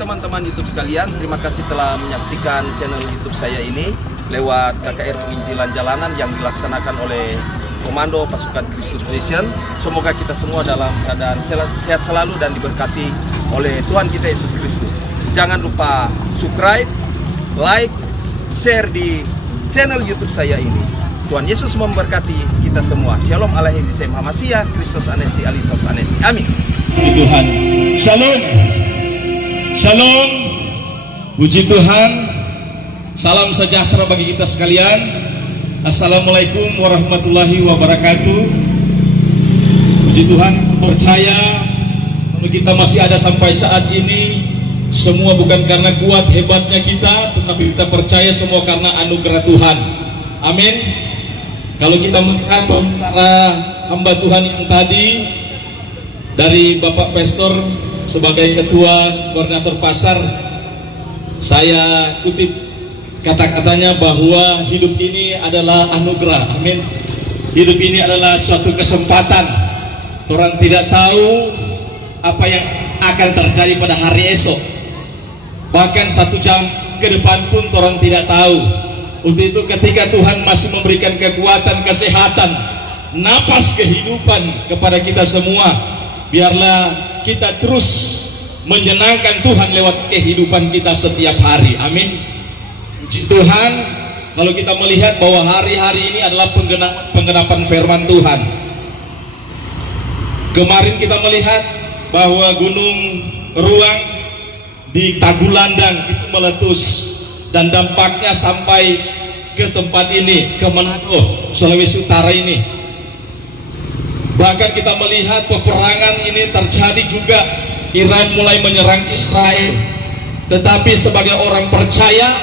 teman-teman YouTube sekalian, terima kasih telah menyaksikan channel YouTube saya ini lewat KKR Penginjilan Jalanan yang dilaksanakan oleh Komando Pasukan Kristus Mission. Semoga kita semua dalam keadaan sehat selalu dan diberkati oleh Tuhan kita Yesus Kristus. Jangan lupa subscribe, like, share di channel YouTube saya ini. Tuhan Yesus memberkati kita semua. Shalom Alaihi Wasallam. Kristus Anesti Alitos Anesti. Amin. Tuhan. Shalom. Shalom. Puji Tuhan. Salam sejahtera bagi kita sekalian. Assalamualaikum warahmatullahi wabarakatuh. Puji Tuhan, percaya kalau kita masih ada sampai saat ini, semua bukan karena kuat hebatnya kita, tetapi kita percaya semua karena anugerah Tuhan. Amin. Kalau kita melihat pembicara hamba Tuhan yang tadi dari Bapak Pastor sebagai ketua koordinator pasar, saya kutip kata-katanya bahwa hidup ini adalah anugerah. Amin. Hidup ini adalah suatu kesempatan. Orang tidak tahu apa yang akan terjadi pada hari esok. Bahkan 1 jam ke depan pun orang tidak tahu. Untuk itu ketika Tuhan masih memberikan kekuatan, kesehatan, napas kehidupan kepada kita semua, biarlah kita terus menyenangkan Tuhan lewat kehidupan kita setiap hari. Amin. Puji Tuhan, kalau kita melihat bahwa hari-hari ini adalah penggenapan firman Tuhan. Kemarin kita melihat bahwa Gunung Ruang di Tagulandang itu meletus dan dampaknya sampai ke tempat ini, ke Manado, Sulawesi Utara ini. Bahkan kita melihat peperangan ini terjadi juga, Iran mulai menyerang Israel. Tetapi sebagai orang percaya,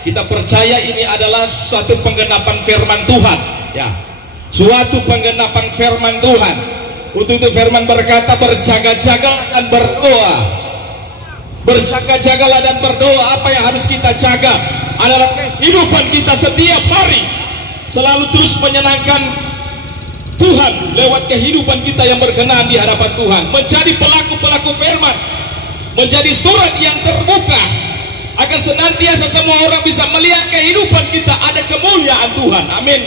kita percaya ini adalah suatu penggenapan firman Tuhan, ya. Suatu penggenapan firman Tuhan. Untuk itu firman berkata, berjaga-jaga dan berdoa. Berjaga-jagalah dan berdoa. Apa yang harus kita jaga adalah kehidupan kita setiap hari, selalu terus menyenangkan Tuhan lewat kehidupan kita yang berkenan di hadapan Tuhan, menjadi pelaku-pelaku firman, menjadi surat yang terbuka agar senantiasa semua orang bisa melihat kehidupan kita ada kemuliaan Tuhan. Amin.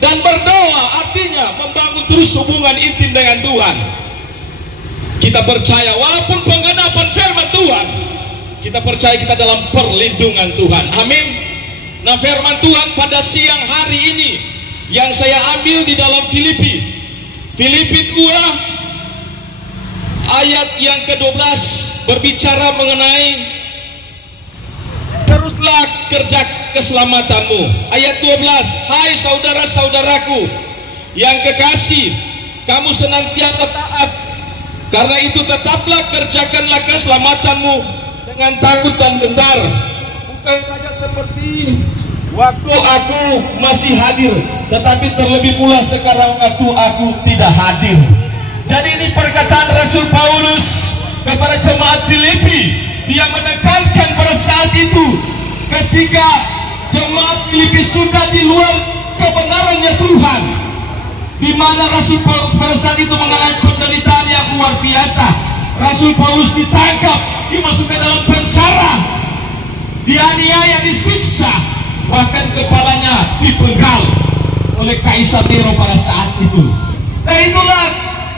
Dan berdoa artinya membangun terus hubungan intim dengan Tuhan. Kita percaya walaupun penggenapan firman Tuhan, kita percaya kita dalam perlindungan Tuhan. Amin. Nah, firman Tuhan pada siang hari ini yang saya ambil di dalam Filipi 2 ayat yang ke-12 berbicara mengenai teruslah kerja keselamatanmu. Ayat 12, hai saudara-saudaraku yang kekasih, kamu senantiasa taat, karena itu tetaplah kerjakanlah keselamatanmu dengan takut dan gentar, bukan saja seperti waktu aku masih hadir, tetapi terlebih pula sekarang waktu aku tidak hadir. Jadi ini perkataan Rasul Paulus kepada jemaat Filipi. Dia menekankan pada saat itu ketika jemaat Filipi sudah di luar kebenarannya Tuhan, di mana Rasul Paulus pada saat itu mengalami penderitaan yang luar biasa. Rasul Paulus ditangkap, dimasukkan dalam penjara, dianiaya, disiksa, bahkan kepalanya dipenggal oleh Kaisar Nero pada saat itu. Nah, itulah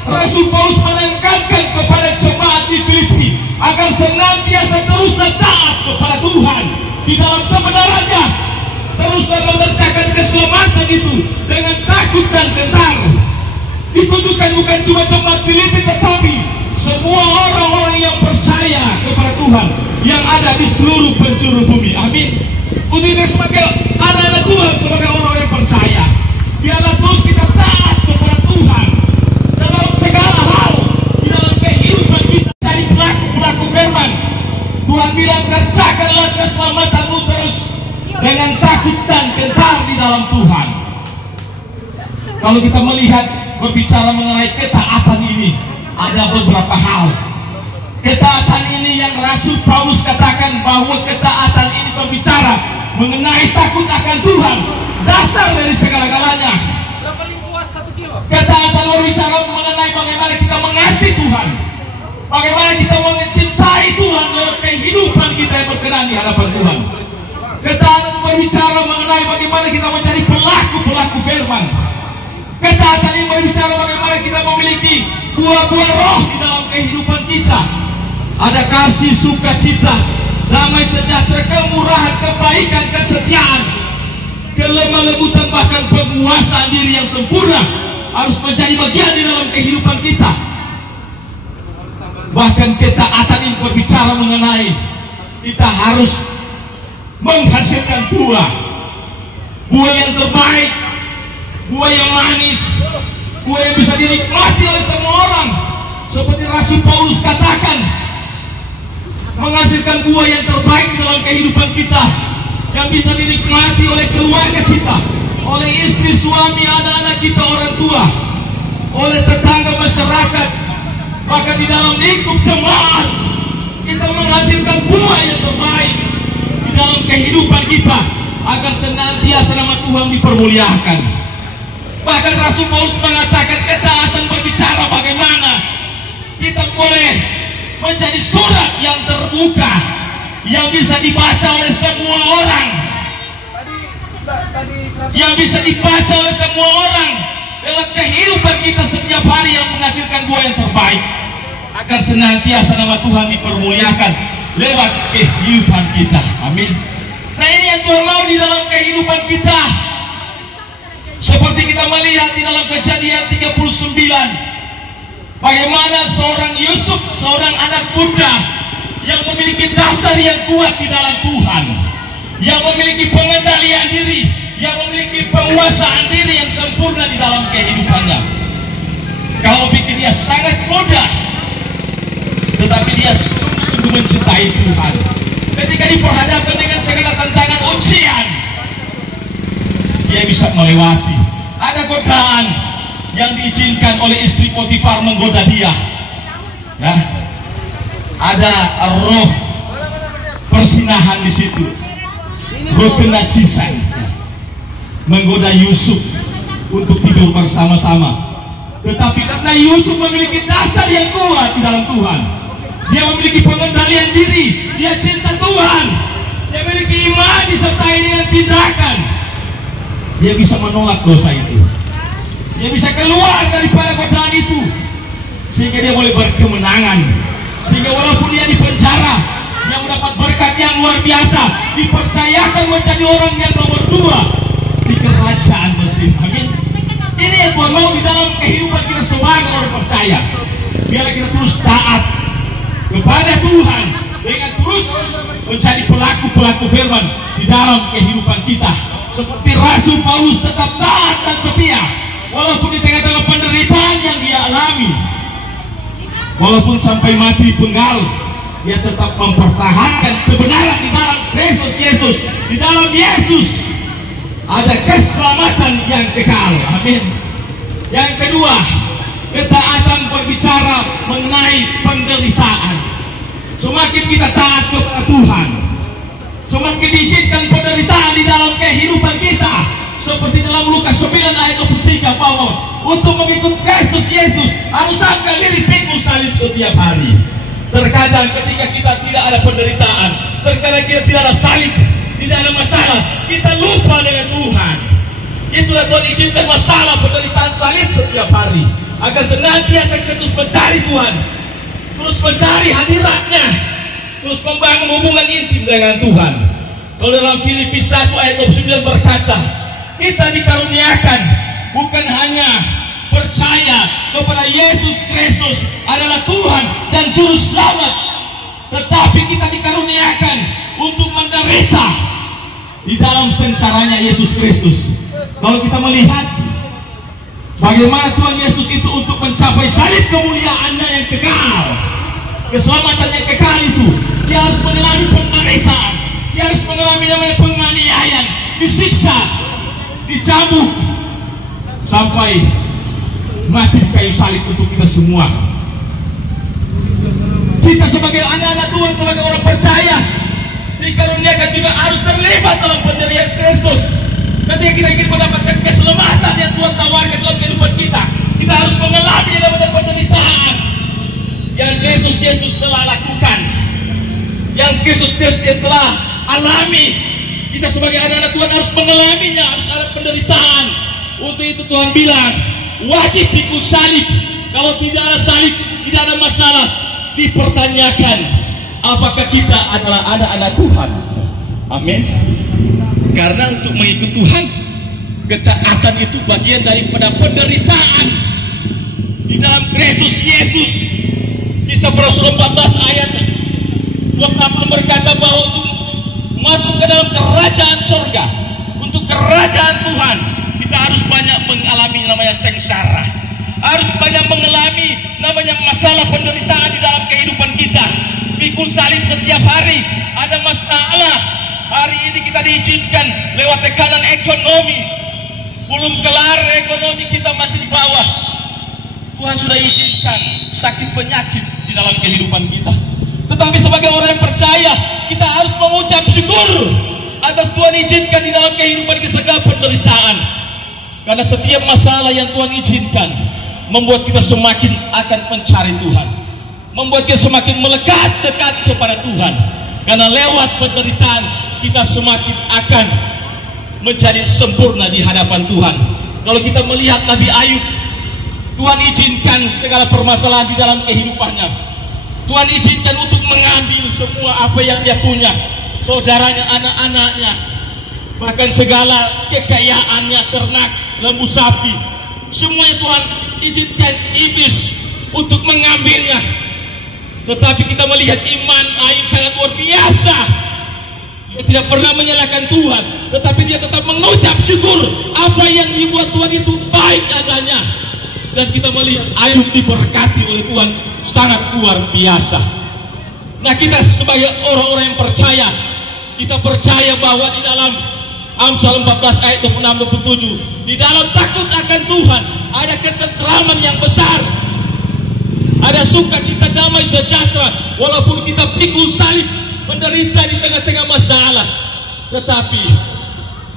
Rasul Paulus menekankan kepada jemaat di Filipi agar senantiasa teruslah taat kepada Tuhan di dalam kebenarannya, teruslah mengerjakan keselamatan itu dengan takut dan gentar. Ditujukan bukan cuma jemaat Filipi, tetapi semua orang-orang yang percaya kepada Tuhan yang ada di seluruh penjuru bumi. Amin. Untuk itu sebagai anak-anak Tuhan, sebagai orang yang percaya, biarlah terus kita taat kepada Tuhan dalam segala hal di dalam kehidupan kita, jadi pelaku-pelaku firman. Tuhan bilang kerjakanlah keselamatanmu terus dengan takut dan gentar di dalam Tuhan. Kalau kita melihat berbicara mengenai ketaatan ini, ada beberapa hal. Ketaatan ini yang Rasul Paulus katakan bahwa ketaatan ini berbicara mengenai takut akan Tuhan, dasar dari segala-galanya. Berapa luas 1 kilo? Ketaatan berbicara mengenai bagaimana kita mengasihi Tuhan, bagaimana kita mencintai Tuhan lewat kehidupan firman. Ketaatan ini berbicara bagaimana kita memiliki buah-buah roh di dalam kehidupan kita. Ada kasih, sukacita, damai sejahtera, kemurahan, kebaikan, kesetiaan, kelemah lembutan, bahkan penguasaan diri yang sempurna harus menjadi bagian di dalam kehidupan kita. Bahkan ketaatan ini berbicara mengenai kita harus menghasilkan buah yang terbaik, buah yang manis, buah yang bisa dinikmati oleh semua orang. Seperti Rasul Paulus katakan, menghasilkan buah yang terbaik dalam kehidupan kita, yang bisa dinikmati oleh keluarga kita, oleh istri, suami, anak-anak kita, orang tua, oleh tetangga, masyarakat, bahkan di dalam lingkup jemaat. Kita menghasilkan buah yang terbaik di dalam kehidupan kita, agar senantiasa nama Tuhan dipermuliakan. Bahkan Rasul Paulus mengatakan ketaatan berbicara bagaimana kita boleh menjadi surat yang terbuka, yang bisa dibaca oleh semua orang, yang bisa dibaca oleh semua orang dalam kehidupan kita setiap hari, yang menghasilkan buah yang terbaik, agar senantiasa nama Tuhan dipermuliakan lewat kehidupan kita. Amin. Nah, ini yang Tuhan mau di dalam kehidupan kita. Seperti kita melihat di dalam Kejadian 39, bagaimana seorang Yusuf, seorang anak muda yang memiliki dasar yang kuat di dalam Tuhan, yang memiliki pengendalian diri, yang memiliki penguasaan diri yang sempurna di dalam kehidupannya. Kalau pikir dia sangat mudah, tetapi dia sungguh-sungguh mencintai Tuhan. Ketika diperhadapkan dengan segala tantangan ujian, dia bisa melewati. Ada godaan yang diizinkan oleh istri Potifar menggoda dia, ya. Ada roh persinahan di situ, roh kenajisan menggoda Yusuf untuk tidur bersama-sama. Tetapi karena Yusuf memiliki dasar yang kuat di dalam Tuhan, dia memiliki pengendalian diri, dia cinta Tuhan, dia memiliki iman disertai dengan tindakan, dia bisa menolak dosa itu, dia bisa keluar daripada godaan itu, sehingga dia boleh berkemenangan. Sehingga walaupun dia di penjara, dia mendapat berkat yang luar biasa, dipercayakan menjadi orang yang nomor 2 di kerajaan Mesir. Amin. Ini yang Tuhan mau di dalam kehidupan kita sebagai orang percaya. Biarlah kita terus taat kepada Tuhan dengan terus menjadi pelaku-pelaku firman di dalam kehidupan kita. Seperti Rasul Paulus tetap taat dan setia walaupun di tengah-tengah penderitaan yang dia alami, walaupun sampai mati penggal, dia tetap mempertahankan kebenaran di dalam Kristus Yesus. Di dalam Yesus ada keselamatan yang kekal. Amin. Yang kedua, ketaatan berbicara mengenai penderitaan. Semakin kita taat kepada Tuhan, semakin diizinkan penderitaan di dalam kehidupan kita. Seperti dalam Lukas 9 ayat 23, bahwa untuk mengikut Kristus Yesus harus angkat diri, pikul salib setiap hari. Terkadang ketika kita tidak ada penderitaan, terkadang kita tidak ada salib, tidak ada masalah, kita lupa dengan Tuhan. Itulah Tuhan izinkan masalah, penderitaan, salib setiap hari, agar senantiasa kita terus mencari Tuhan, terus mencari hadiratnya, terus membangun hubungan intim dengan Tuhan. Kalau dalam Filipi 1 ayat 29 berkata, kita dikaruniakan bukan hanya percaya kepada Yesus Kristus adalah Tuhan dan Juru Selamat, tetapi kita dikaruniakan untuk menderita di dalam sengsaranya Yesus Kristus. Kalau kita melihat bagaimana Tuhan Yesus itu untuk mencapai salib kemuliaannya yang kekal, keselamatan yang kekal itu, dia harus mengalami penderitaan, dia harus mengalami namanya penganiayaan, disiksa, dicambuk, sampai mati di kayu salib untuk kita semua. Kita sebagai anak-anak Tuhan, sebagai orang percaya, dikaruniakan juga harus terlibat dalam penderitaan Kristus. Ketika kita ingin mendapatkan keselamatan yang Tuhan tawarkan dalam kehidupan kita, kita harus mengalami namanya penderitaan yang Kristus Yesus telah lakukan, yang Kristus telah alami. Kita sebagai anak-anak Tuhan harus mengalaminya, harus ada penderitaan Untuk itu Tuhan bilang, wajib pikul salib. Kalau tidak ada salib, tidak ada masalah. Dipertanyakan, apakah kita adalah anak-anak Tuhan? Amin. Karena untuk mengikut Tuhan, ketaatan itu bagian daripada penderitaan di dalam Kristus Yesus. Kisah para Rasul 14 ayat 28 berkata bahwa untuk masuk ke dalam kerajaan sorga, untuk kerajaan Tuhan, kita harus banyak mengalami namanya sengsara, harus banyak mengalami namanya masalah penderitaan di dalam kehidupan kita. Pikul salib setiap hari ada masalah. Hari ini kita diizinkan lewat tekanan ekonomi, belum kelar ekonomi kita masih di bawah. Tuhan sudah izinkan sakit penyakit di dalam kehidupan kita. Tetapi sebagai orang yang percaya, kita harus mengucap syukur atas Tuhan izinkan di dalam kehidupan kita segala penderitaan. Karena setiap masalah yang Tuhan izinkan membuat kita semakin akan mencari Tuhan, membuat kita semakin melekat dekat kepada Tuhan. Karena lewat penderitaan kita semakin akan menjadi sempurna di hadapan Tuhan. Kalau kita melihat Nabi Ayub, Tuhan izinkan segala permasalahan di dalam kehidupannya. Tuhan izinkan untuk mengambil semua apa yang dia punya, saudaranya, anak-anaknya, bahkan segala kekayaannya, ternak, lembu sapi, semuanya Tuhan izinkan iblis untuk mengambilnya. Tetapi kita melihat iman Ayub sangat luar biasa. Dia tidak pernah menyalahkan Tuhan, tetapi dia tetap mengucap syukur apa yang dibuat Tuhan itu baik adanya. Dan kita melihat Ayub diberkati oleh Tuhan sangat luar biasa. Nah, kita sebagai orang-orang yang percaya, kita percaya bahwa di dalam Amsal 14 ayat 26-27, di dalam takut akan Tuhan ada ketentraman yang besar, ada sukacita, damai sejahtera. Walaupun kita pikul salib, menderita di tengah-tengah masalah, tetapi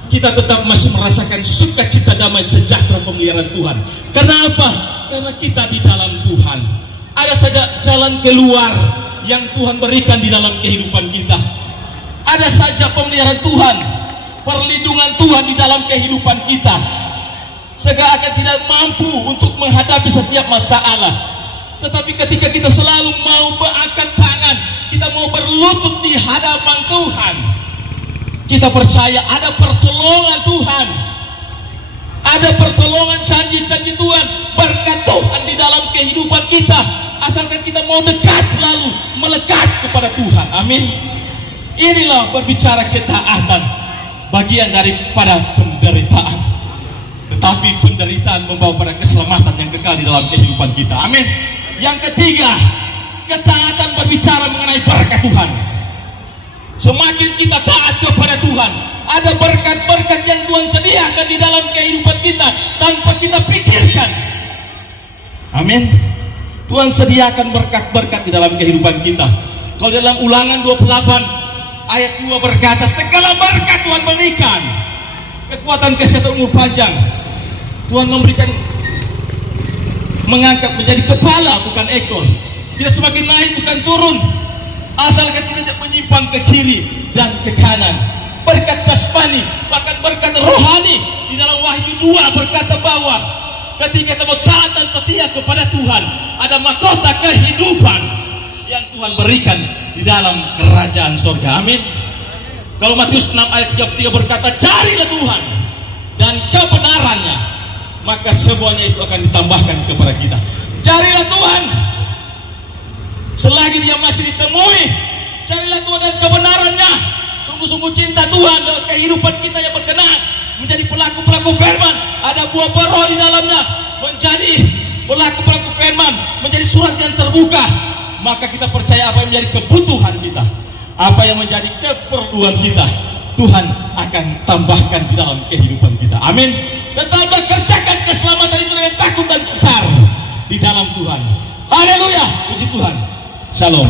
kita tetap masih merasakan sukacita, damai sejahtera, pemeliharaan Tuhan. Kenapa? Karena kita di dalam Tuhan. Ada saja jalan keluar yang Tuhan berikan di dalam kehidupan kita. Ada saja pemeliharaan Tuhan, perlindungan Tuhan di dalam kehidupan kita. Seakan tidak mampu untuk menghadapi setiap masalah. Tetapi ketika kita selalu mau mengangkat tangan, kita mau berlutut di hadapan Tuhan, kita percaya ada pertolongan Tuhan, ada pertolongan, janji-janji Tuhan, berkat Tuhan di dalam kehidupan kita, asalkan kita mau dekat, selalu melekat kepada Tuhan. Amin. Inilah berbicara ketaatan, bagian daripada penderitaan. Tetapi penderitaan membawa pada keselamatan yang kekal di dalam kehidupan kita. Amin. Yang ketiga, ketaatan berbicara mengenai berkat Tuhan. Semakin kita taat kepada Tuhan, ada berkat-berkat yang Tuhan sediakan di dalam kehidupan kita tanpa kita pikirkan. Amin. Tuhan sediakan berkat-berkat di dalam kehidupan kita. Kalau dalam Ulangan 28 ayat 2 berkata, segala berkat Tuhan berikan, kekuatan, kesehatan, umur panjang. Tuhan memberikan, mengangkat menjadi kepala bukan ekor. Kita semakin naik bukan turun, asalkan kita tidak menyimpang ke kiri dan ke kanan. Berkat jasmani, bahkan berkat rohani. Di dalam Wahyu 2 berkata bahwa ketika kita taat dan setia kepada Tuhan, ada mahkota kehidupan yang Tuhan berikan di dalam kerajaan surga. Amin. Kalau Matius 6 ayat 33 berkata, carilah Tuhan dan kebenarannya, maka semuanya itu akan ditambahkan kepada kita. Carilah Tuhan selagi dia masih ditemui, carilah Tuhan dan kebenarannya. Sungguh-sungguh cinta Tuhan lewat kehidupan kita yang berkenan, menjadi pelaku-pelaku firman. Ada buah roh di dalamnya, menjadi pelaku-pelaku firman, menjadi surat yang terbuka. Maka kita percaya apa yang menjadi kebutuhan kita, apa yang menjadi keperluan kita, Tuhan akan tambahkan di dalam kehidupan kita. Amin. Tetap kerjakan keselamatan itu dengan takut dan gentar di dalam Tuhan. Haleluya, puji Tuhan. Shalom.